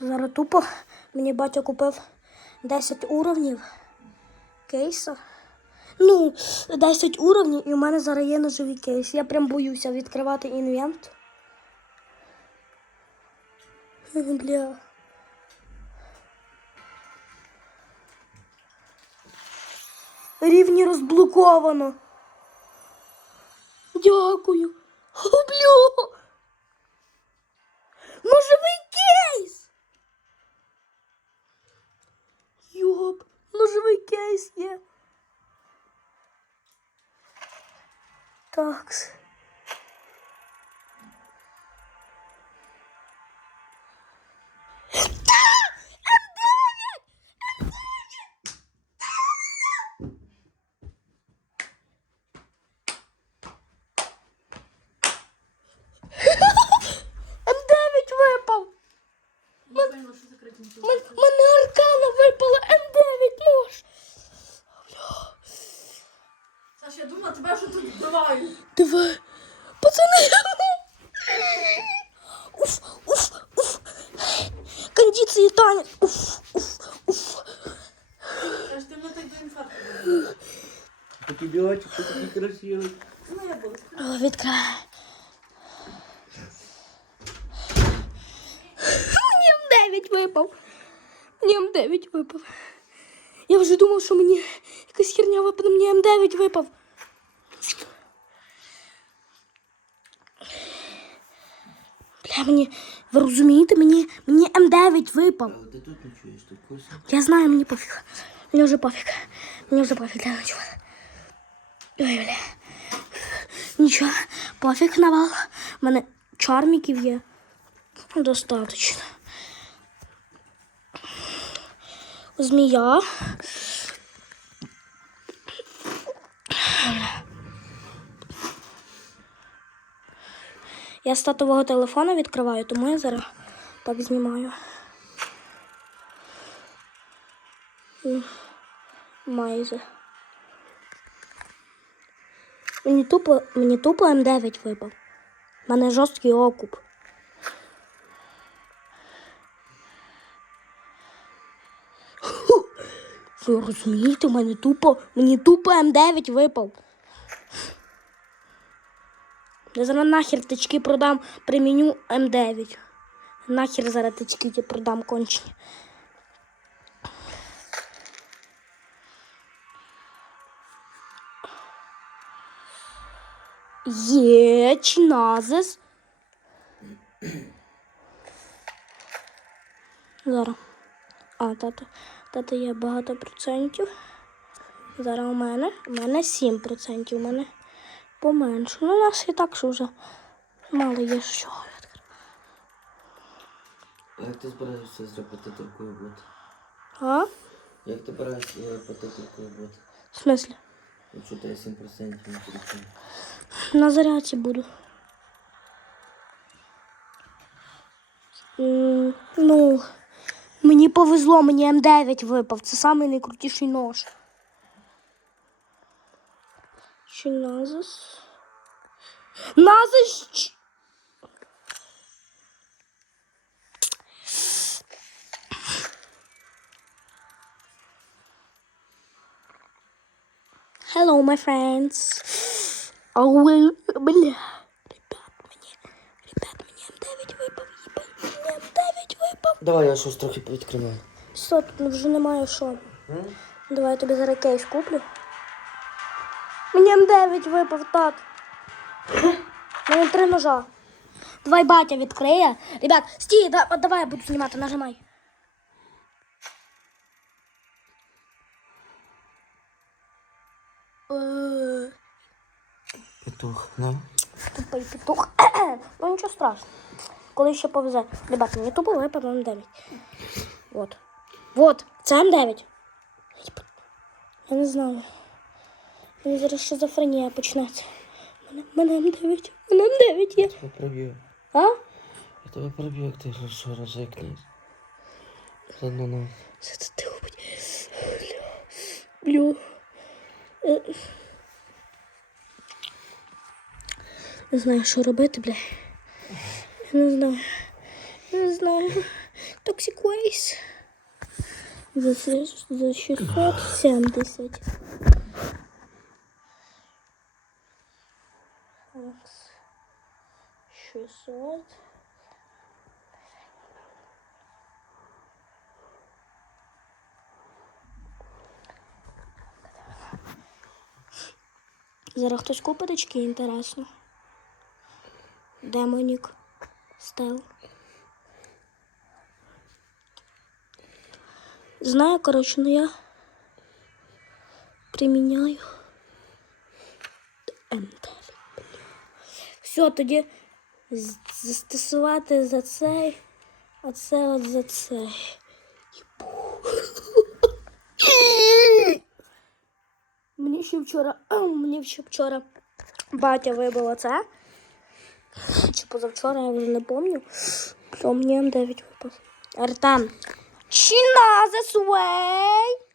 Зараз тупо мені батя купив 10 уровнів кейса. Ну, 10 уровнів, і у мене зараз є ножовий кейс. Я прям боюся відкривати інвент. Бля. Рівні розблоковано. Дякую. О, бля. Ножовий кейс. Йоп, ножовий кейс є. Так. тут вбивають. Давай. Пацани. Уф, уф, уф. Кондиції танять. Уф, уф, уф. Саш, ти мене так до інфаркту. Такий білочок, ти такий красивий. Ну, я буду. О, відкривай. Мені М9 випав. Мені М9 випав. Я вже думав, що мені якась херня випаде, мені М9 випав. Бля, мені, ви розумієте, мені, мені М9 випав. Але ти тут не чуєш, ти в курсі? Я знаю, мені пофіг. Мені вже пофіг. Мені вже пофіг для нічого. Ой, бля. Нічого, пофіг навал. У мене чарміків є. Достаточно. Змія. Я з татового телефона відкриваю, тому я зараз так знімаю. Майже. Мені тупо, мені тупо М9 випав. У мене жорсткий окуп. Ви розумієте, мене тупо, мені тупо М9 випав. Я зараз нахер тички продам, приміню М9. Нахер зараз тички ті продам кончені. Є чиназис. Зараз. А, тато. Тато є багато процентів. Зараз у мене. У мене 7%. У мене поменше. Ну, у нас і так що вже мало є що. А як ти збираєшся зробити такою бот? А? Як ти збираєшся зробити такою бот? В смислі? Якщо ти 7% на телефоні. На зарядці буду. М, Ну, мені повезло, мені М9 випав. Це самий найкрутіший нож. Чи назис? Назис! ч- Hello, my friends. Oh, well, бля. Ребят, мені, ребят, мені М9 випав, їбать, мені М9 випав. Давай я щось трохи відкриваю. Все, тут вже немає що. Давай я тобі зараз кейс куплю. Мені М9 випав, так. Мені три ножа. Давай батя відкриє. Ребят, стій, да, давай я буду знімати, нажимай. Е, Петух, ну. Тупий петух. ну нічого страшного. Коли ще повезе. Ребята, мені тупо випав М9. Вот. Вот, це М9. Я не знаю. Мені зараз шизофренія почнеться. Мене, мене М9. Мене М9 є. Тебе проб'ю. А? Я тебе проб'ю, як ти що розикнеш. Ладно, ну. Що це ти робить? Блю. Е. Не знаю, що робити, бля. Я не знаю. Я не знаю. Toxic це- за 670. 600. Зараз хтось купить очки, інтересно. Демонік. Стел. Знаю, коротше, ну я приміняю. Все, тоді застосувати за цей, а це от за цей. Мені ще вчора, мені ще вчора батя вибило це. Чи позавчора, я вже не пам'ятаю. Що мені М9 випав. Артем. Чина this way.